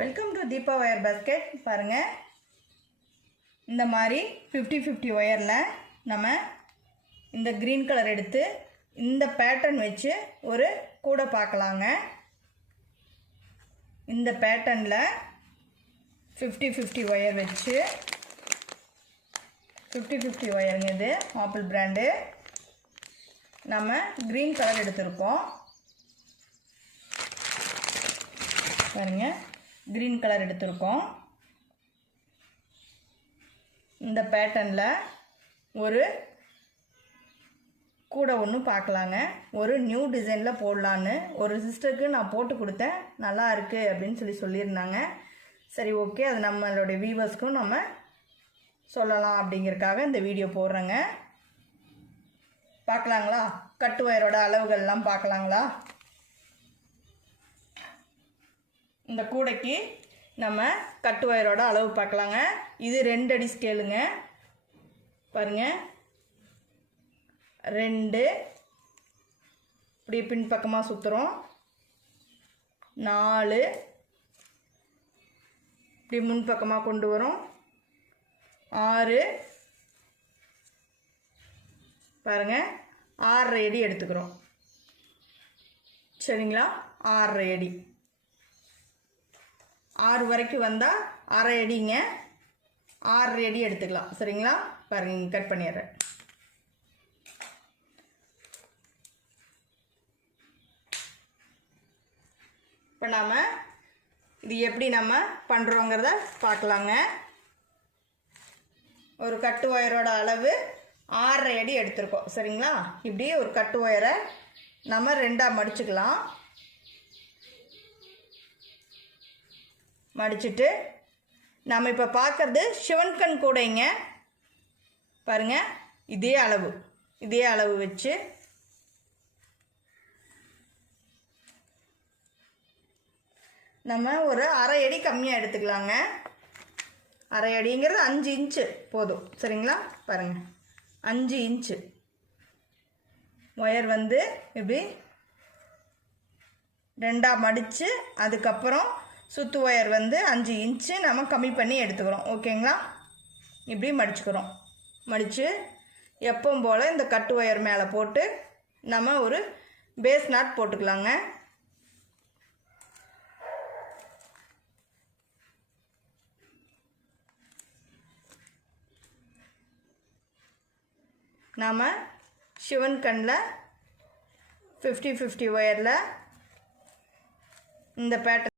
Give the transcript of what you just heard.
Welcome to Deepa wire basket. பாருங்கள், இந்த மாதிரி 50-50 ஒயரில் நம்ம இந்த க்ரீன் கலர் எடுத்து இந்த பேட்டர்ன் வச்சு ஒரு கூடை பார்க்கலாங்க. இந்த பேட்டர்னில் 50-50 ஒயர் வச்சு 50-50 ஒயருங்க. இது ஆப்பிள் பிராண்டு. நம்ம க்ரீன் கலர் எடுத்திருக்கோம். பாருங்க, க்ரீன் கலர் எடுத்திருக்கோம். இந்த பேட்டர்னில் ஒரு கூடை ஒன்று பார்க்கலாங்க. ஒரு நியூ டிசைனில் போடலான்னு ஒரு சிஸ்டருக்கு நான் போட்டு கொடுத்தேன். நல்லா இருக்குது அப்படின்னு சொல்லியிருந்தாங்க. சரி, ஓகே, அது நம்மளுடைய வியூவர்ஸ்க்கும் நம்ம சொல்லலாம் அப்படிங்கிறதுக்காக இந்த வீடியோ போடுறேங்க. பார்க்கலாங்களா? கட்டு ஒயரோட அளவுகள்லாம் பார்க்கலாங்களா? இந்த கூடைக்கு நம்ம கட்டு ஒயரோட அளவு பார்க்கலாங்க. இது 2 அடி ஸ்கேலுங்க. பாருங்கள், 2 இப்படி பின்பக்கமாக சுற்றுறோம். 4 இப்படி முன்பக்கமாக கொண்டு வரோம். 6 பாருங்கள், 6.5 அடி எடுத்துக்கிறோம். சரிங்களா? 6.5 அடி. 6 வரைக்கும் வந்தால் 1/2 அடிங்க. 6.5 அடி எடுத்துக்கலாம். சரிங்களா? பாருங்க, கட் பண்ணிடுறேன். இப்போ நாம் இது எப்படி நம்ம பண்ணுறோங்கிறத பார்க்கலாங்க. ஒரு கட்டு ஒயரோட அளவு 6.5 அடி எடுத்துருக்கோம். சரிங்களா? இப்படி ஒரு கட்டு ஒயரை நம்ம 2ஆக மடிச்சுக்கலாம். மடிச்சுட்டு நம்ம இப்போ பார்க்குறது சிவன்கண் கூடைங்க. பாருங்கள், இதே அளவு வச்சு நம்ம ஒரு 1/2 அடி கம்மியாக எடுத்துக்கலாங்க. 1/2 அடிங்கிறது 5 இன்ச்சு போதும். சரிங்களா? பாருங்கள், 5 இன்ச்சு ஒயர் வந்து இப்படி 2ஆக மடித்து அதுக்கப்புறம் சுத்து ஒயர் வந்து 5 இன்ச்சு நம்ம கம்மி பண்ணி எடுத்துக்கிறோம். ஓகேங்களா? இப்படி மடிச்சுக்கிறோம். மடித்து எப்பவும் போல் இந்த கட்டு ஒயர் மேலே போட்டு நம்ம ஒரு பேஸ் நாட் போட்டுக்கலாங்க. நாம் சிவன் கண்ணில் 50-50 ஒயரில் இந்த பேட்டர்ன்